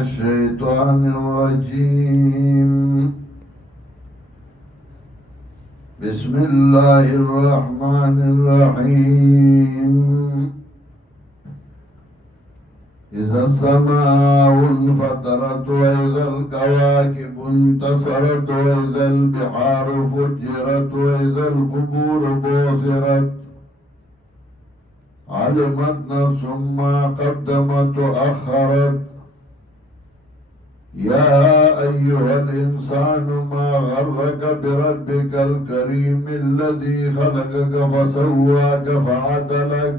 الشيطان الرجيم. بسم الله الرحمن الرحيم. إذا السماء انفطرت وإذا الكواكب انتصرت وإذا البحار فجرت وإذا القبور بعثرت علمت نفس ما قدمت وأخرت. يا أيها الإنسان ما غرك بربك الكريم الذي خلقك فسواك فعدلك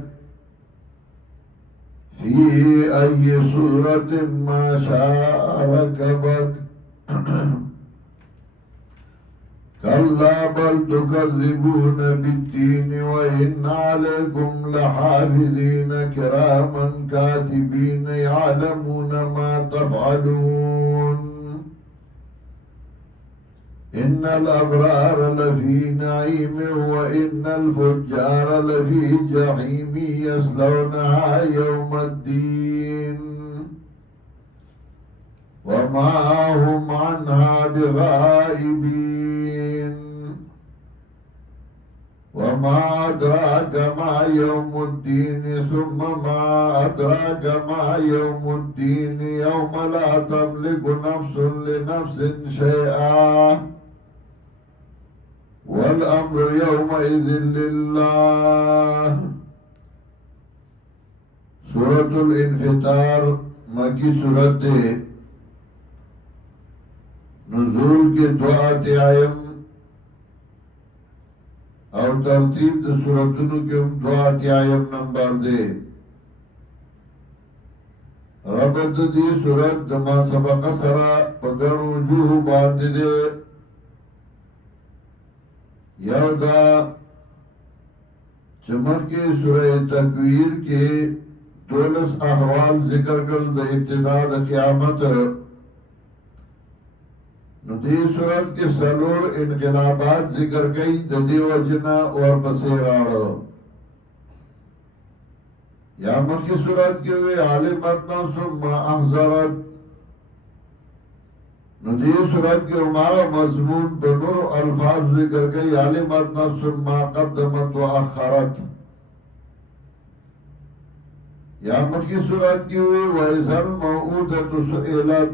في أي صورة ما شاء ركبك. كلا بل تكذبون بالدين وإن عليكم لحافظين كراما كاتبين يعلمون ما تفعلون. إن الأبرار لفي نعيم وإن الفجار لفي جحيم يصلونها يوم الدين وما هم عنها بغائبين. وما أدراك ما يوم الدين ثم ما أدراك ما يوم الدين يوم لا تملك نفس لنفس شيئا والأمر يومئذ لله. سورة الانفطار مکی سورت دے. نزول کے دعات آئم او ترتیب د سورتونو کې هم دعات آئم نمبر دے. ربط دی سورت د ما سبق سرا پگن وجوه باندې دے. یو دا چمخ کے سورہ تکویر کے 12 احوال ذکر کر د ابتدا د قیامت. نو دی صورت کے سلور انقلابات ذکر کئی د دیو جنا اور بسیراڑو. یا مکی صورت کے ہوئے عالمت نفس ما احضرت. نو دی صورت کے ہمارا مضمون بنور الفاظ ذکر کئی عالمت نفس ما قدمت و اخرت. یا مکی صورت کے ہوئے وَإِذَا الْمَوْءُودَةُ سُئِلَتْ.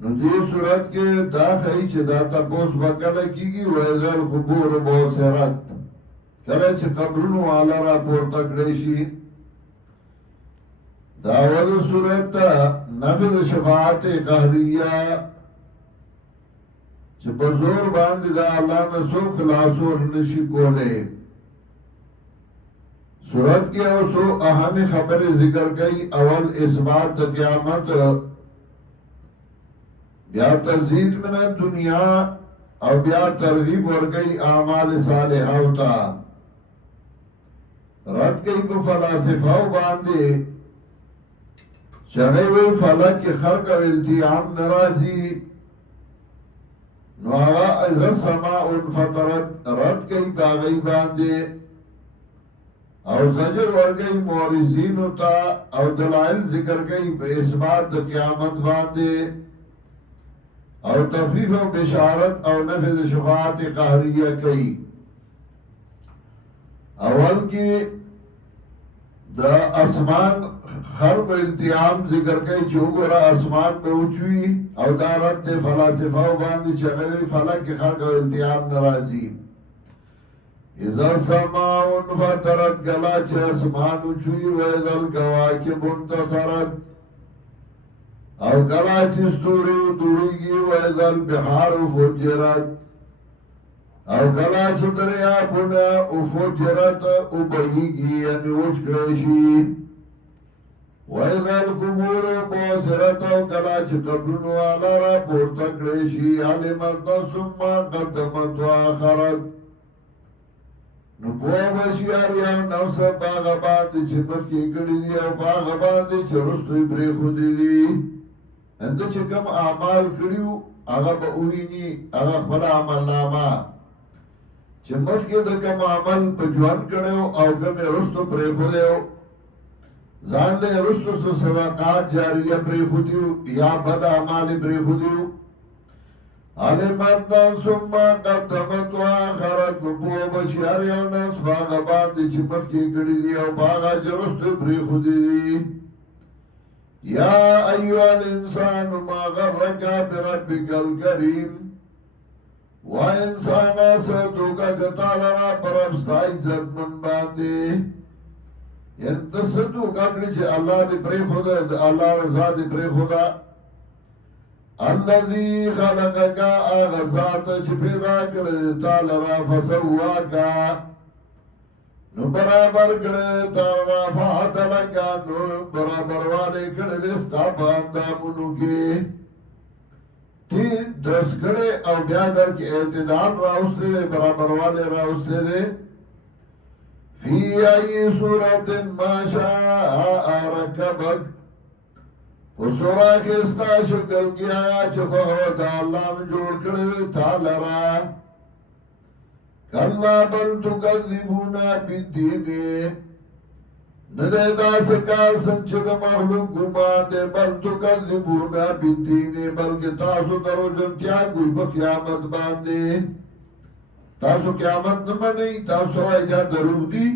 نو دی صورت کے دا خی چه دا تپوس بکل کی گی وَإِذَا الْقُبُورُ بُعْثِرَتْ. کله چه قبرونو والا را پورته کړی شي. داول صورت نفذ شفاعت قهریه چه بزور باندې دا اللہ نسو خلاصور نشی کولے. صورت کے او سو اہم خبر ذکر کئی. اول اثبات دا قیامت، بیا تزید من دنیا او بیا ترغیب ورگئی اعمال صالحہ ہوتا. رد کئی کو فلاسفہ باندے چغیوی فلک کی خلق و التیام نرازی. نو آغا اذا سماع انفطرت رد کئی باغی باندے او زجر ورگئی مورزین ہوتا او دلائل ذکر گئی بے اثبات دا قیامت باندے او تخفیف و بشارت او نفذ شفاعت قہریہ کئی. اول کی دا اسمان خرب التیام ذکر کئی چوگورا اسمان پہ اچوی او دا رد فلاسفہ باندی چغوی فلک کی خرق و التیام نرازی. اذا السماء انفطرت گلا چه اسمان اچوی ویذا الکواکب انتصرت او گلا چه ستوری دوڑیگی ویذا البحار فجرت او گلا چه دریابنا فجرت ابیگی یعنی وچ کرشی وَإِذَا الْقُبُورُ بُعْثِرَتْ او کلا چه قبرونو والا را پورته کرشی علمت نفس ما قدمت وآخرت. نو پوه بشی اریان نفس باغ باندې چې مخکې کړي دي او باغ باندې چې رستوی پرې خودي دي. انده چې کم اعمال کړیو هغه به وویني، هغه خپل عمل نامه چې مخکې د کوم عمل په ژوند کړو او کوم رستو پرې خو دیو ځان له رستو صدقات جاریه پرې خودیو یا بد اعمال پرې خودیو علمت ثم قدمت واخرت نبوه بشیار یو ناس باغا باندې چې مخکې کړي دي او باغا جرستو پرې خودی دي یا ایوه الانسان ما غرک بربک الکریم و انسانا سدوکا گتالا را پربستا عزت من باندې یعنی دسدوکا کړي چې الله دې پرې خوده الله رضا دې پرې خوده الذي خلقك اغذات چې پیدا کړی تعالی را فسواکا نو برابر کړی تعالی را فعدلک نو برابر والے کړی ستا باندامونو کې تی درس کړی او بیا در کې اعتدال راوستي برابر والے راوستي فی ای صورت ما شاء رکبک وسورا خستا شکل کیا چې خو دا الله نه جوړ کړی تعالی را کلا بل تکذبون بالدین نه دا سکال څنګه د مخلوق ګمان دی بل تکذبون بالدین بلکې تاسو درو جنتیا کوئی په قیامت باندې تاسو قیامت نه منئ تاسو ایجا درو دی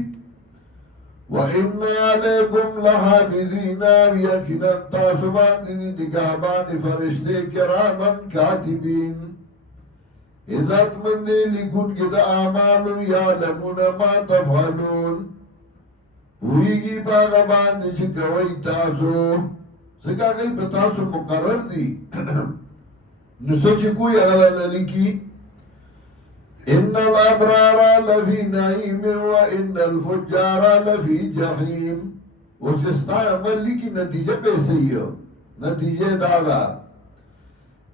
وَإِنَّ عَلَيْكُمْ لَحَافِظِينَ وَيَقِينًا تَاسُبَانِ نِگَهبان فرشتے کرامن کاتبین عزت مندی لکن کی دا اعمالو یعلمون ما تفعلون ہوئیگی باغبان چکوئی تاسو سکا گئی بتاسو مقرر دی نسو چکوئی اغلا لکی ان الابرار لفی نعیم و ان الفجار لفی جحیم اس استا عمل کی نتیجہ پیسے ہی ہو نتیجہ دادا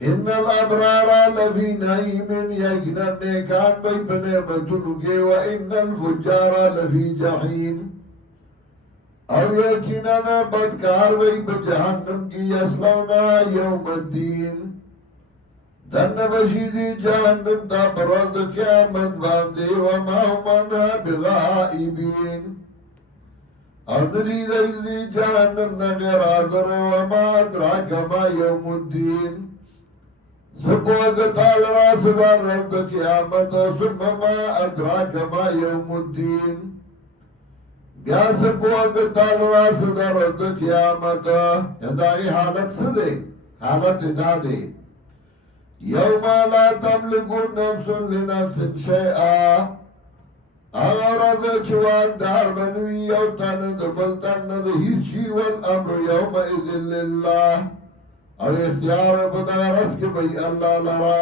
ان الابرار لفی نعیم یقینا نیکان بھئی بنعمتنو کے و ان الفجار لفی جحیم اور یقینا بدکار بھئی بجہنم کی یسلونا یوم الدین دن بشیدی جہنم تا برد قیامت باندے وما همنا بغائبین اور ندی دی جہنم نگر آدر وما ادراک ما یوم الدین سپو اگتال راسدار رد قیامت ثم ما ادراک ما یوم الدین بیا سپو اگتال راسدار رد قیامت یدائی حالت سدے حالت دا دے یوم لا تملک نفس لنفس شیئا اغرد چوان دار بنوی یو تن دبل تن ده هیچی والامر یوم اذن للہ او اختیار بدارس کے بھئی اللہ لرا